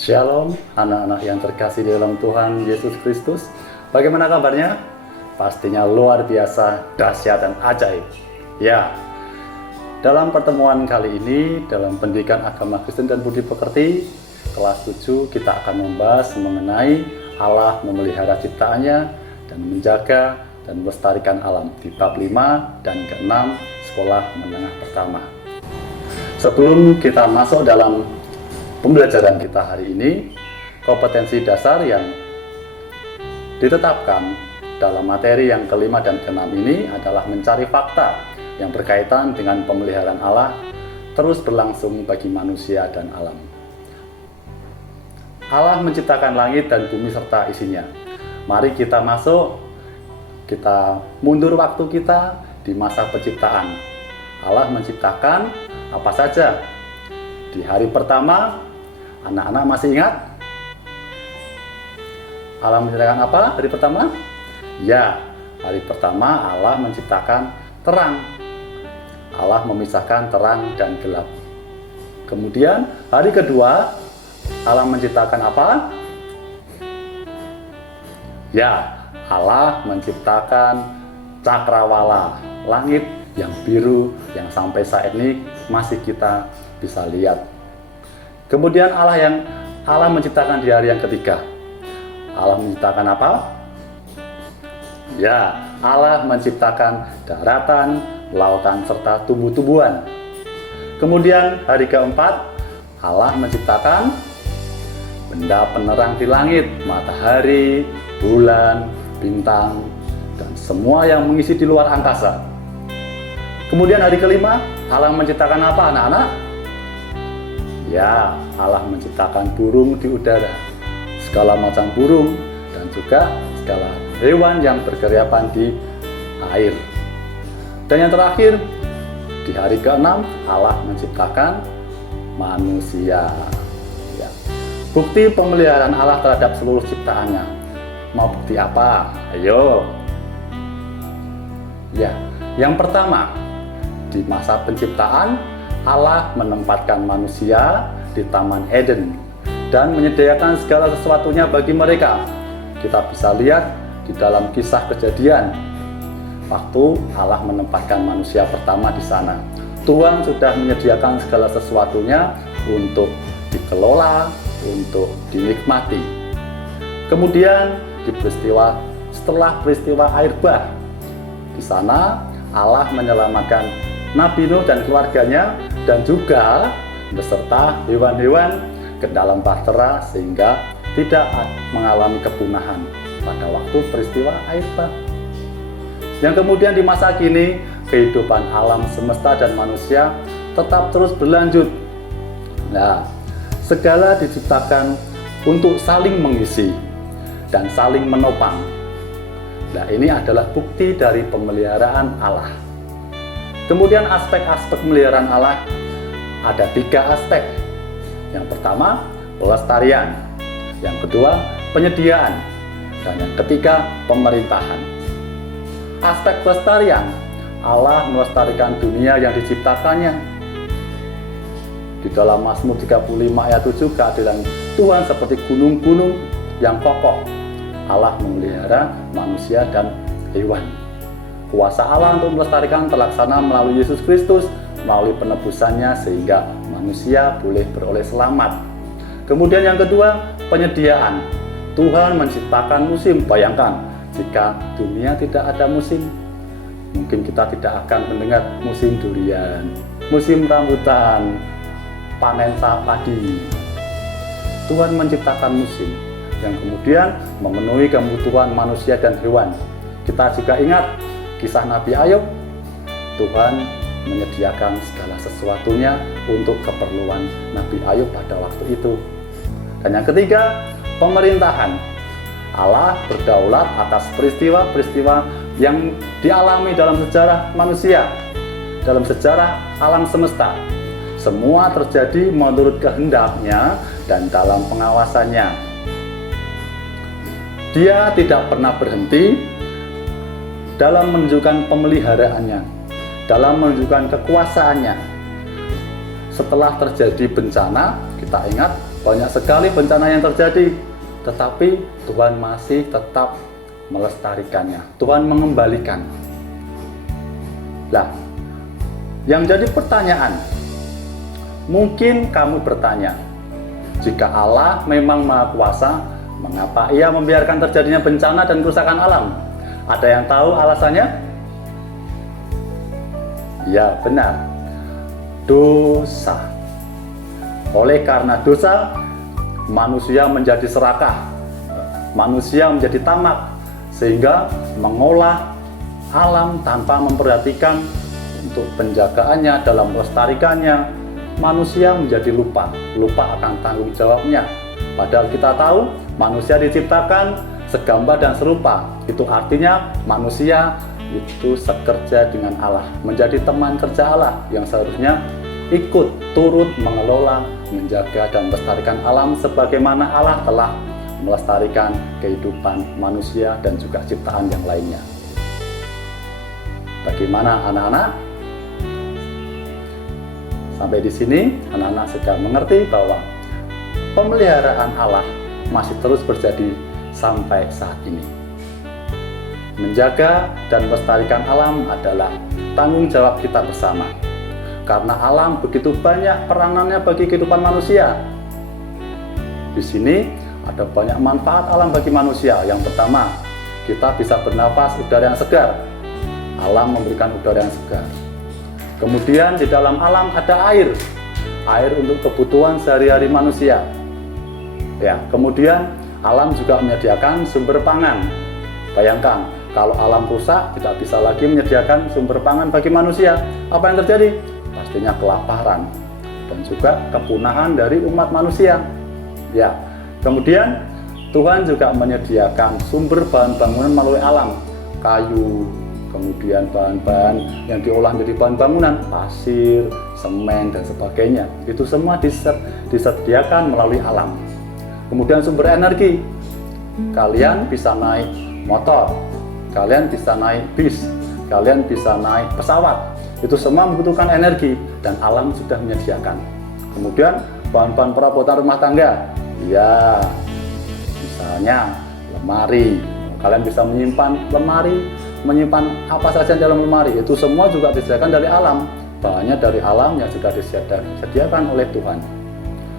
Shalom, anak-anak yang terkasih di dalam Tuhan Yesus Kristus. Bagaimana kabarnya? Pastinya luar biasa, dahsyat, dan ajaib. Ya, dalam pertemuan kali ini, dalam pendidikan agama Kristen dan budi pekerti, kelas 7, kita akan membahas mengenai Allah memelihara ciptaannya dan menjaga dan melestarikan alam di bab 5 dan ke-6 sekolah menengah pertama. Sebelum kita masuk dalam pembelajaran kita hari ini, kompetensi dasar yang ditetapkan dalam materi yang ke-5 dan ke-6 ini adalah mencari fakta yang berkaitan dengan pemeliharaan Allah terus berlangsung bagi manusia dan alam. Allah menciptakan langit dan bumi serta isinya. Mari kita masuk, kita mundur waktu kita di masa penciptaan. Allah menciptakan apa saja? Di hari pertama, anak-anak masih ingat? Allah menciptakan apa hari pertama? Ya, hari pertama Allah menciptakan terang. Allah memisahkan terang dan gelap. Kemudian hari kedua Allah menciptakan apa? Ya, Allah menciptakan cakrawala, langit yang biru yang sampai saat ini masih kita bisa lihat. Kemudian Allah menciptakan di hari yang ketiga. Allah menciptakan apa? Ya, Allah menciptakan daratan, lautan serta tumbuh-tumbuhan. Kemudian hari keempat, Allah menciptakan benda penerang di langit, matahari, bulan, bintang, dan semua yang mengisi di luar angkasa. Kemudian hari kelima, Allah menciptakan apa, anak-anak? Ya, Allah menciptakan burung di udara, segala macam burung, dan juga segala hewan yang berkeriapan di air. Dan yang terakhir, di hari ke-6, Allah menciptakan manusia. Ya. Bukti pemeliharaan Allah terhadap seluruh ciptaannya. Mau bukti apa? Ayo. Ya, yang pertama, di masa penciptaan, Allah menempatkan manusia di Taman Eden dan menyediakan segala sesuatunya bagi mereka. Kita bisa lihat di dalam kisah Kejadian, waktu Allah menempatkan manusia pertama di sana. Tuhan sudah menyediakan segala sesuatunya untuk dikelola, untuk dinikmati. Kemudian setelah peristiwa air bah, di sana Allah menyelamatkan Nabi Nuh dan keluarganya dan juga beserta hewan-hewan ke dalam bahtera sehingga tidak mengalami kepunahan pada waktu peristiwa air bah. Yang kemudian di masa kini, kehidupan alam semesta dan manusia tetap terus berlanjut. Nah, segala diciptakan untuk saling mengisi dan saling menopang. Nah, ini adalah bukti dari pemeliharaan Allah. Kemudian aspek-aspek pemeliharaan Allah ada 3 aspek. Yang pertama, pelestarian. Yang kedua, penyediaan. Dan yang ketiga, pemerintahan. Aspek pelestarian, Allah melestarikan dunia yang diciptakannya. Di dalam Mazmur 35 ayat 7, keadilan Tuhan seperti gunung-gunung yang kokoh. Allah memelihara manusia dan hewan. Kuasa Allah untuk melestarikan terlaksana melalui Yesus Kristus, melalui penebusannya sehingga manusia boleh beroleh selamat. Kemudian yang kedua, penyediaan. Tuhan menciptakan musim. Bayangkan, jika dunia tidak ada musim, mungkin kita tidak akan mendengar musim durian, musim rambutan, panen padi. Tuhan menciptakan musim yang kemudian memenuhi kebutuhan manusia dan hewan. Kita juga ingat kisah Nabi Ayub. Tuhan menyediakan segala sesuatunya untuk keperluan Nabi Ayub pada waktu itu. Dan yang ketiga, pemerintahan. Allah berdaulat atas peristiwa-peristiwa yang dialami dalam sejarah manusia, dalam sejarah alam semesta. Semua terjadi menurut kehendaknya dan dalam pengawasannya. Dia tidak pernah berhenti dalam menunjukkan pemeliharaannya, dalam menunjukkan kekuasaannya. Setelah terjadi bencana, kita ingat banyak sekali bencana yang terjadi, tetapi Tuhan masih tetap melestarikannya. Tuhan mengembalikan. Lah, yang jadi pertanyaan, mungkin kamu bertanya, jika Allah memang Maha Kuasa, mengapa Ia membiarkan terjadinya bencana dan kerusakan alam? Ada yang tahu alasannya? Ya, benar. Dosa. Oleh karena dosa, manusia menjadi serakah, manusia menjadi tamak, sehingga mengolah alam tanpa memperhatikan untuk penjagaannya, dalam melestarikannya. Manusia menjadi lupa akan tanggung jawabnya. Padahal kita tahu manusia diciptakan segambar dan serupa. Itu artinya manusia itu sekerja dengan Allah, menjadi teman kerja Allah yang seharusnya ikut turut mengelola, menjaga dan melestarikan alam sebagaimana Allah telah melestarikan kehidupan manusia dan juga ciptaan yang lainnya. Bagaimana anak-anak? Sampai di sini anak-anak sudah mengerti bahwa pemeliharaan Allah masih terus terjadi sampai saat ini. Menjaga dan melestarikan alam adalah tanggung jawab kita bersama. Karena alam begitu banyak peranannya bagi kehidupan manusia. Di sini ada banyak manfaat alam bagi manusia. Yang pertama, kita bisa bernafas udara yang segar. Alam memberikan udara yang segar. Kemudian di dalam alam ada air. Air untuk kebutuhan sehari-hari manusia. Ya, kemudian alam juga menyediakan sumber pangan. Bayangkan, kalau alam rusak, tidak bisa lagi menyediakan sumber pangan bagi manusia. Apa yang terjadi? Pastinya kelaparan dan juga kepunahan dari umat manusia. Ya, kemudian Tuhan juga menyediakan sumber bahan bangunan melalui alam, kayu, kemudian bahan-bahan yang diolah menjadi bahan bangunan, pasir, semen dan sebagainya. Itu semua disediakan melalui alam. Kemudian sumber energi, kalian bisa naik motor, kalian bisa naik bis, kalian bisa naik pesawat. Itu semua membutuhkan energi dan alam sudah menyediakan. Kemudian bahan-bahan perabotan rumah tangga, ya, misalnya lemari. Kalian bisa menyimpan lemari, menyimpan apa saja dalam lemari. Itu semua juga disediakan dari alam. Bahannya dari alam yang sudah disediakan oleh Tuhan.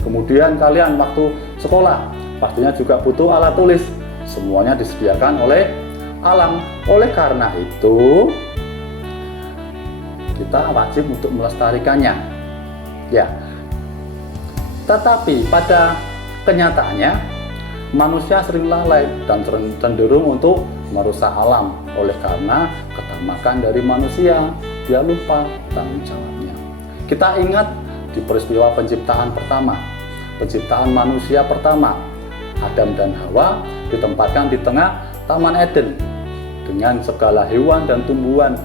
Kemudian kalian waktu sekolah pastinya juga butuh alat tulis. Semuanya disediakan oleh alam. Oleh karena itu kita wajib untuk melestarikannya. Ya. Tetapi pada kenyataannya manusia sering lalai dan cenderung untuk merusak alam. Oleh karena ketamakan dari manusia, dia lupa tanggung jawabnya. Kita ingat di peristiwa penciptaan pertama, penciptaan manusia pertama, Adam dan Hawa ditempatkan di tengah Taman Eden dengan segala hewan dan tumbuhan.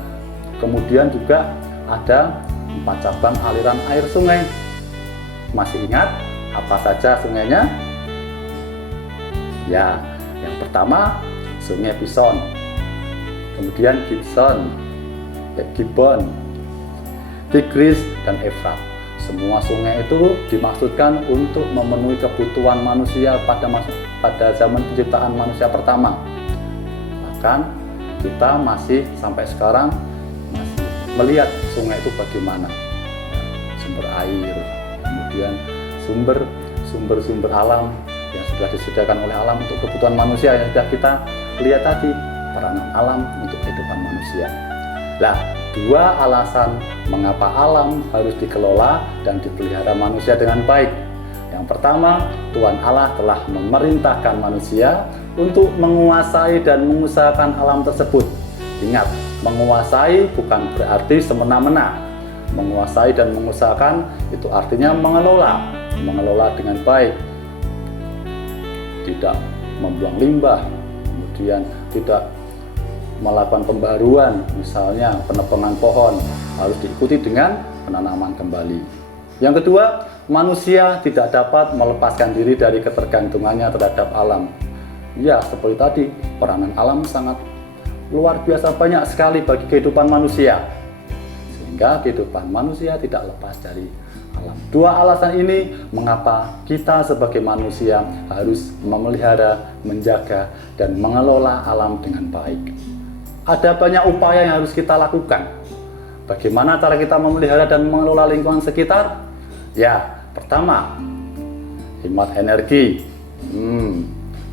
Kemudian juga ada 4 cabang aliran air sungai. Masih ingat apa saja sungainya? Ya, yang pertama Sungai Pison, kemudian Gibon, Tigris dan Efrat. Semua sungai itu dimaksudkan untuk memenuhi kebutuhan manusia pada zaman penciptaan manusia pertama. Bahkan kita masih sampai sekarang masih melihat sungai itu bagaimana sumber air, kemudian sumber alam yang sudah disediakan oleh alam untuk kebutuhan manusia yang sudah kita lihat tadi, peranan alam untuk kehidupan manusia. Nah, 2 alasan mengapa alam harus dikelola dan dipelihara manusia dengan baik. Yang pertama, Tuhan Allah telah memerintahkan manusia untuk menguasai dan mengusahakan alam tersebut. Ingat, menguasai bukan berarti semena-mena. Menguasai dan mengusahakan itu artinya mengelola dengan baik. Tidak membuang limbah, kemudian tidak melakukan pembaruan, misalnya penebangan pohon harus diikuti dengan penanaman kembali. Yang kedua, manusia tidak dapat melepaskan diri dari ketergantungannya terhadap alam. Ya, seperti tadi, peranan alam sangat luar biasa banyak sekali bagi kehidupan manusia. Sehingga kehidupan manusia tidak lepas dari alam. Dua alasan ini mengapa kita sebagai manusia harus memelihara, menjaga, dan mengelola alam dengan baik. Ada banyak upaya yang harus kita lakukan. Bagaimana cara kita memelihara dan mengelola lingkungan sekitar? Ya, pertama, hemat energi.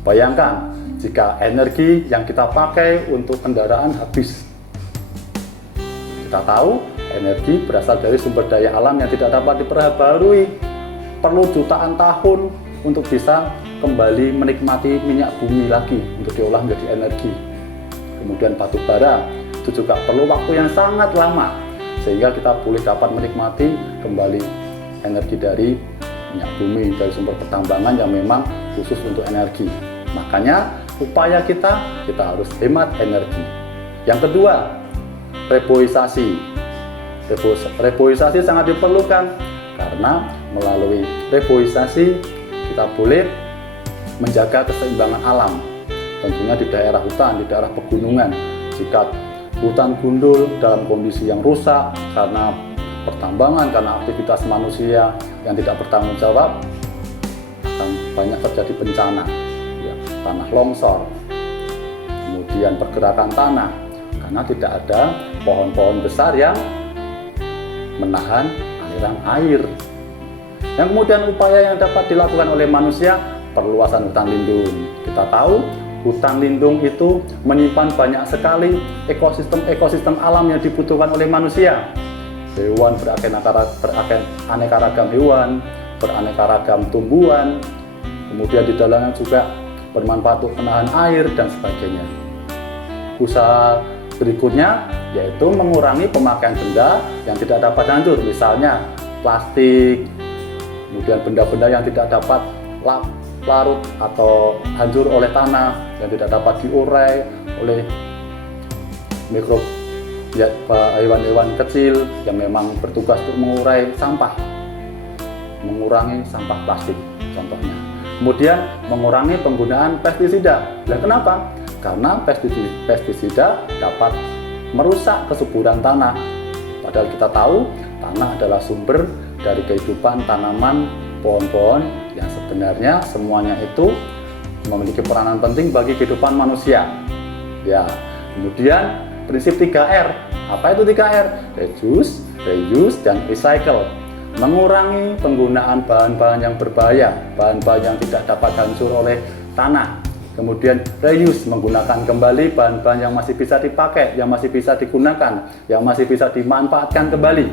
Bayangkan jika energi yang kita pakai untuk kendaraan habis. Kita tahu energi berasal dari sumber daya alam yang tidak dapat diperbarui. Perlu jutaan tahun untuk bisa kembali menikmati minyak bumi lagi untuk diolah menjadi energi. Kemudian batu bara itu juga perlu waktu yang sangat lama sehingga kita boleh dapat menikmati kembali energi dari minyak bumi, dari sumber pertambangan yang memang khusus untuk energi. Makanya upaya kita harus hemat energi. Yang kedua, reboisasi. Reboisasi sangat diperlukan karena melalui reboisasi kita boleh menjaga keseimbangan alam. Tentunya di daerah hutan, di daerah pegunungan. Jika hutan gundul dalam kondisi yang rusak karena pertambangan, karena aktivitas manusia yang tidak bertanggung jawab, akan banyak terjadi bencana, ya, tanah longsor, kemudian pergerakan tanah, karena tidak ada pohon-pohon besar yang menahan aliran air. Yang kemudian upaya yang dapat dilakukan oleh manusia, perluasan hutan lindung. Kita tahu hutan lindung itu menyimpan banyak sekali ekosistem alam yang dibutuhkan oleh manusia. Hewan beraneka ragam hewan, beraneka ragam tumbuhan, kemudian di dalamnya juga bermanfaat untuk menahan air dan sebagainya. Usaha berikutnya yaitu mengurangi pemakaian benda yang tidak dapat hancur, misalnya plastik, kemudian benda-benda yang tidak dapat larut atau hancur oleh tanah, yang tidak dapat diurai oleh mikrob, ya, hewan-hewan kecil yang memang bertugas untuk mengurai sampah, mengurangi sampah plastik contohnya. Kemudian mengurangi penggunaan pestisida. Dan kenapa? Karena pestisida dapat merusak kesuburan tanah. Padahal kita tahu tanah adalah sumber dari kehidupan tanaman, pohon-pohon yang sebenarnya semuanya itu memiliki peranan penting bagi kehidupan manusia. Ya, kemudian prinsip 3R. Apa itu 3R? Reduce, reuse, dan recycle. Mengurangi penggunaan bahan-bahan yang berbahaya, bahan-bahan yang tidak dapat hancur oleh tanah. Kemudian reuse, menggunakan kembali bahan-bahan yang masih bisa dipakai, yang masih bisa digunakan, yang masih bisa dimanfaatkan kembali.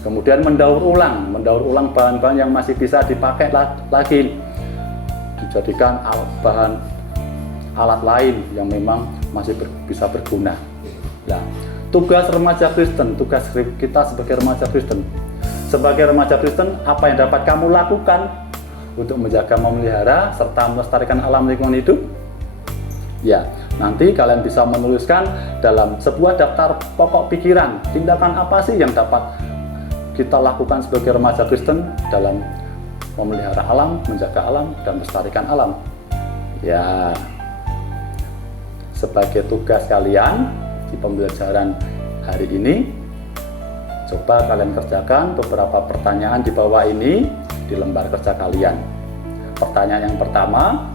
Kemudian mendaur ulang bahan-bahan yang masih bisa dipakai lagi, dijadikan bahan alat lain yang memang masih bisa berguna. Nah, tugas remaja Kristen, tugas kita sebagai remaja Kristen. Sebagai remaja Kristen, apa yang dapat kamu lakukan untuk menjaga, memelihara, serta melestarikan alam lingkungan hidup? Ya, nanti kalian bisa menuliskan dalam sebuah daftar pokok pikiran, tindakan apa sih yang dapat kita lakukan sebagai remaja Kristen dalam memelihara alam, menjaga alam, dan melestarikan alam. Ya, sebagai tugas kalian di pembelajaran hari ini, coba kalian kerjakan beberapa pertanyaan di bawah ini di lembar kerja kalian. Pertanyaan yang pertama,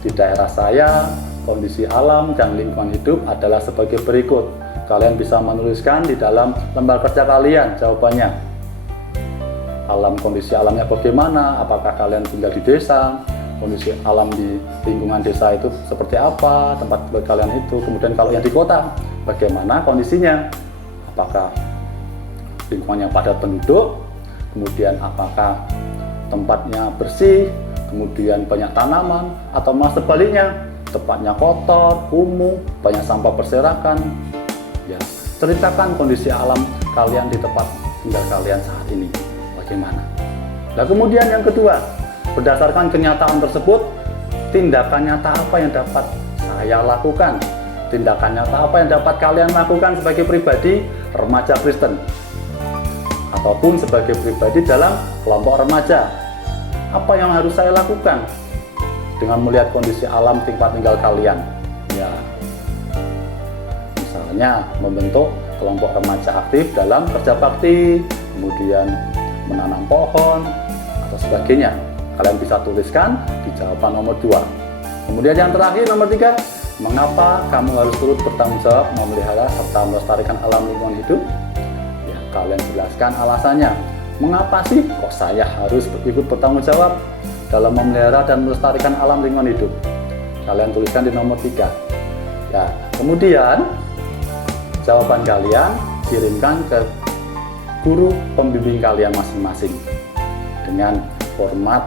di daerah saya kondisi alam dan lingkungan hidup adalah sebagai berikut. Kalian bisa menuliskan di dalam lembar kerja kalian jawabannya. Kondisi alamnya bagaimana? Apakah kalian tinggal di desa? Kondisi alam di lingkungan desa itu seperti apa? Tempat kalian itu. Kemudian kalau yang di kota, bagaimana kondisinya? Apakah lingkungannya padat penduduk? Kemudian apakah tempatnya bersih? Kemudian banyak tanaman? Atau malah sebaliknya, tempatnya kotor, kumuh, banyak sampah berserakan? Ya, ceritakan kondisi alam kalian di tempat tinggal kalian saat ini bagaimana. Nah, kemudian yang kedua, berdasarkan kenyataan tersebut, tindakan nyata apa yang dapat saya lakukan? Tindakan nyata apa yang dapat kalian lakukan sebagai pribadi remaja Kristen ataupun sebagai pribadi dalam kelompok remaja? Apa yang harus saya lakukan dengan melihat kondisi alam tempat tinggal kalian? Ya, misalnya membentuk kelompok remaja aktif dalam kerja bakti, kemudian menanam pohon, atau sebagainya. Kalian bisa tuliskan di jawaban nomor 2. Kemudian yang terakhir nomor 3, mengapa kamu harus turut bertanggung jawab memelihara serta melestarikan alam lingkungan hidup? Ya, kalian jelaskan alasannya. Mengapa sih kok saya harus ikut bertanggung jawab dalam memelihara dan melestarikan alam lingkungan hidup? Kalian tuliskan di nomor 3. Ya, kemudian jawaban kalian kirimkan ke guru pembimbing kalian masing-masing dengan format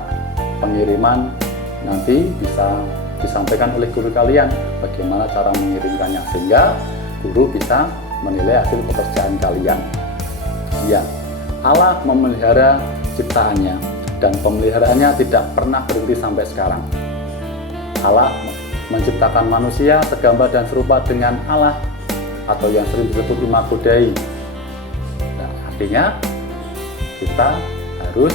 pengiriman. Nanti bisa disampaikan oleh guru kalian bagaimana cara mengirimkannya, sehingga guru bisa menilai hasil pekerjaan kalian. Ya, Allah memelihara ciptaannya dan pemeliharaannya tidak pernah berhenti sampai sekarang. Allah menciptakan manusia segambar dan serupa dengan Allah, atau yang sering disebut imago Dei. Nah, artinya kita harus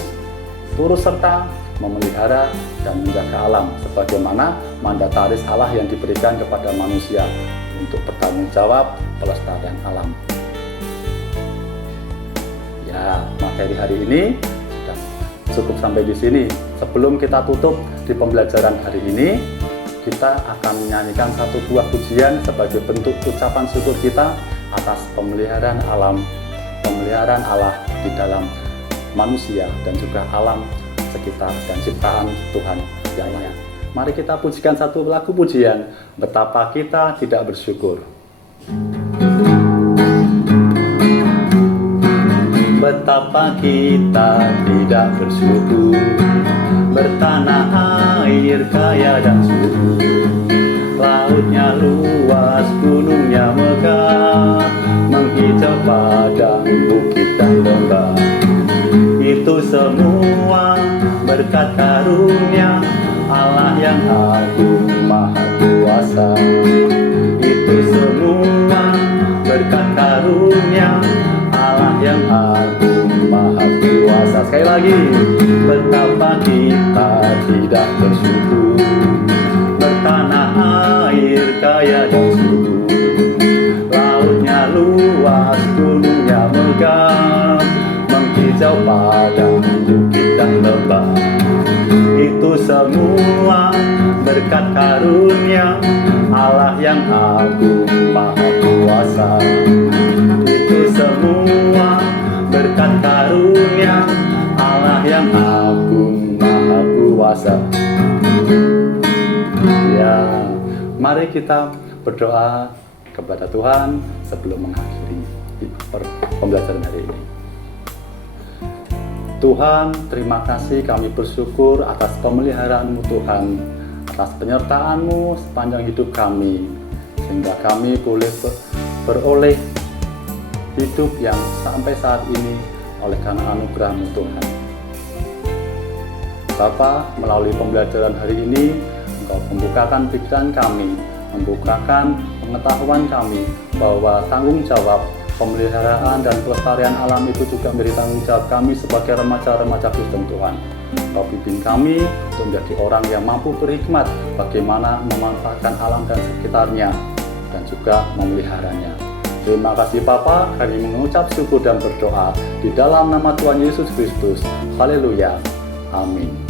turut serta memelihara dan menjaga alam sebagaimana mandataris Allah yang diberikan kepada manusia untuk bertanggung jawab pelestarian alam. Ya, materi hari ini sudah cukup sampai di sini. Sebelum kita tutup di pembelajaran hari ini, kita akan menyanyikan satu buah pujian sebagai bentuk ucapan syukur kita atas pemeliharaan alam, pemeliharaan Allah di dalam manusia dan juga alam sekitar dan ciptaan Tuhan yang lain. Mari kita pujikan satu lagu pujian, betapa kita tidak bersyukur. Betapa kita tidak bersyukur, bertanah air kaya dan subur, lautnya luas, gunungnya megah, menghijau padang, bukit dan lembah. Itu semua berkat karunia Allah yang agung maha kuasa. Itu semua berkat karunia Allah yang agung maha kuasa. Sekali lagi, betapa kita tidak bersyukur, bertanah air kaya dan subur, lautnya luas, gunungnya megah, menghijau padang, bukit dan lembah. Itu semua berkat karunia Allah yang agung maha kuasa. Itu semua berkat karunia Allah yang agung maha kuasa. Ya, mari kita berdoa kepada Tuhan sebelum mengakhiri pembelajaran hari ini. Tuhan, terima kasih, kami bersyukur atas pemeliharaan-Mu Tuhan, atas penyertaan-Mu sepanjang hidup kami, sehingga kami boleh beroleh hidup yang sampai saat ini oleh karena anugerah-Mu Tuhan. Bapa, melalui pembelajaran hari ini, Engkau membukakan pikiran kami, membukakan pengetahuan kami bahwa tanggung jawab pemeliharaan dan pelestarian alam itu juga menjadi tanggung jawab kami sebagai remaja-remaja Kristen Tuhan. Kau pimpin kami untuk menjadi orang yang mampu berhikmat bagaimana memanfaatkan alam dan sekitarnya dan juga memeliharanya. Terima kasih Bapa, kami mengucap syukur dan berdoa di dalam nama Tuhan Yesus Kristus. Haleluya. Amin.